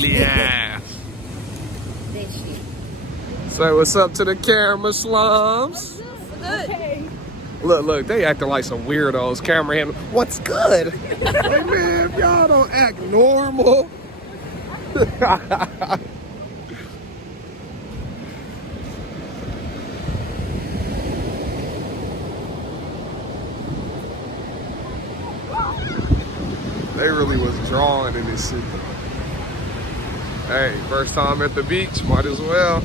ugly ass. This shit. Say what's up to the camera slums. Okay. Look, they acting like some weirdos. Cameraman, what's good? Hey man, if y'all don't act normal. They really was drawing in this shit. Hey, first time at the beach, might as well.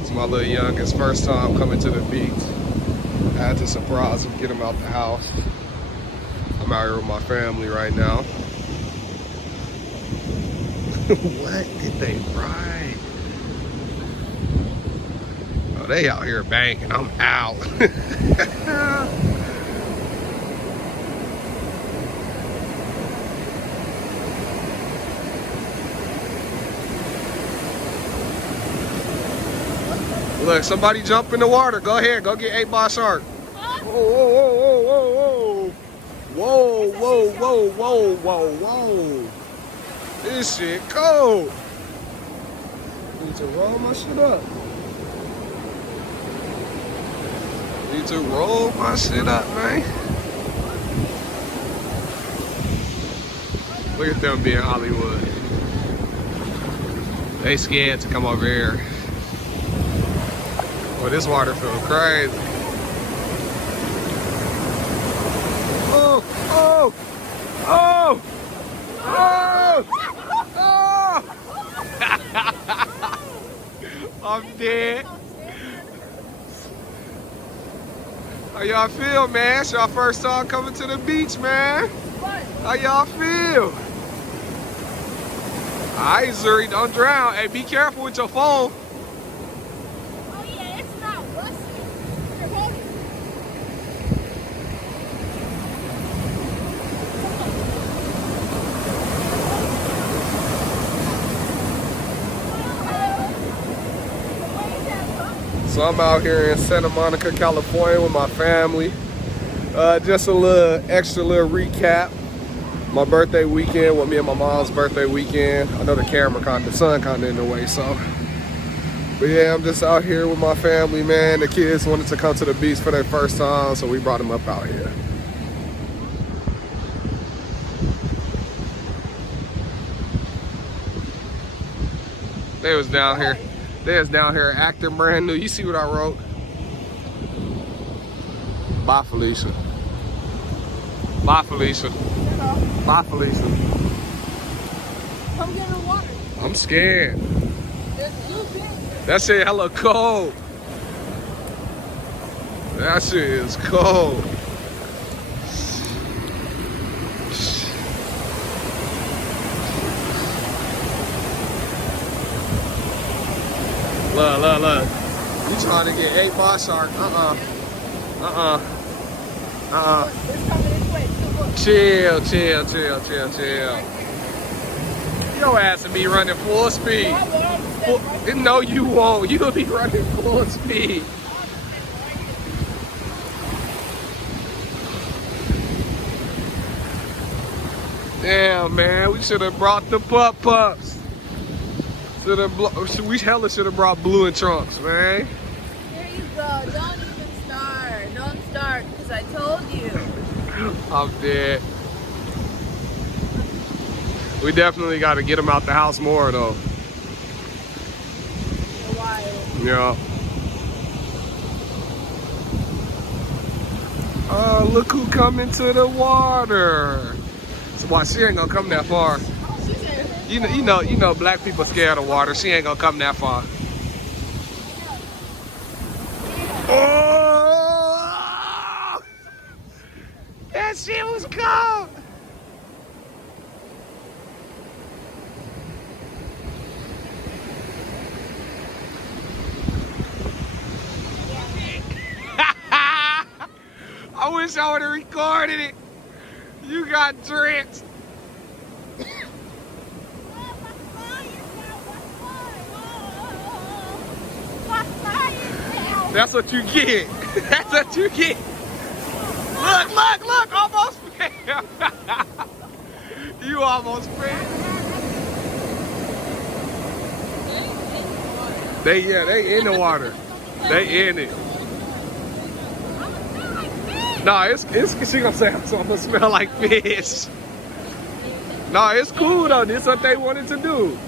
It's my little youngest first time coming to the beach. I had to surprise him, get him out the house. I'm out here with my family right now. What did they write? Oh, they out here banking. I'm out. Look, somebody jump in the water. Go ahead, go get ate by a shark. Whoa, whoa, whoa, whoa, whoa, whoa. Whoa, whoa, whoa, whoa, whoa. This shit cold. Need to roll my shit up. Need to roll my shit up, man. Look at them being Hollywood. They scared to come over here. Well, this water feels crazy. Oh, oh, oh, oh, oh. I'm dead. How y'all feel, man? It's y'all first time coming to the beach, man. How y'all feel? All right, Zuri, don't drown. Hey, be careful with your phone. So I'm out here in Santa Monica, California with my family. Just a little extra recap. My birthday weekend with me and my mom's birthday weekend. I know the sun kinda in the way, so. But yeah, I'm just out here with my family, man. The kids wanted to come to the beach for their first time, so we brought them up out here. They was down here. They was down here acting brand new. You see what I wrote? Bye, Felicia. Bye, Felicia. Bye, Felicia. Come get in the water. I'm scared. There's blue pins. That shit hella cold. That shit is cold. Look. You trying to get ate by a shark. It's coming this way. Chill. Your ass will be running full speed. No, you won't. You'll be running full speed. Damn, man. We should have brought the pups. We hella should have brought Blue and Trunks, man. Here you go. Don't even start. Don't start, because I told you. I'm dead. We definitely got to get them out the house more, though. A while. Yeah. Oh, look who coming to the water. So why she ain't gonna come that far. You know, black people scared of water. She ain't gonna come that far. Oh! That shit was cold. I wish I would have recorded it. You got drenched. That's what you get. That's what you get. Look, almost fell. You almost finished. They in the water. They in it. Nah, it's she gonna say I'm gonna smell like fish. Nah, it's cool though. This is what they wanted to do.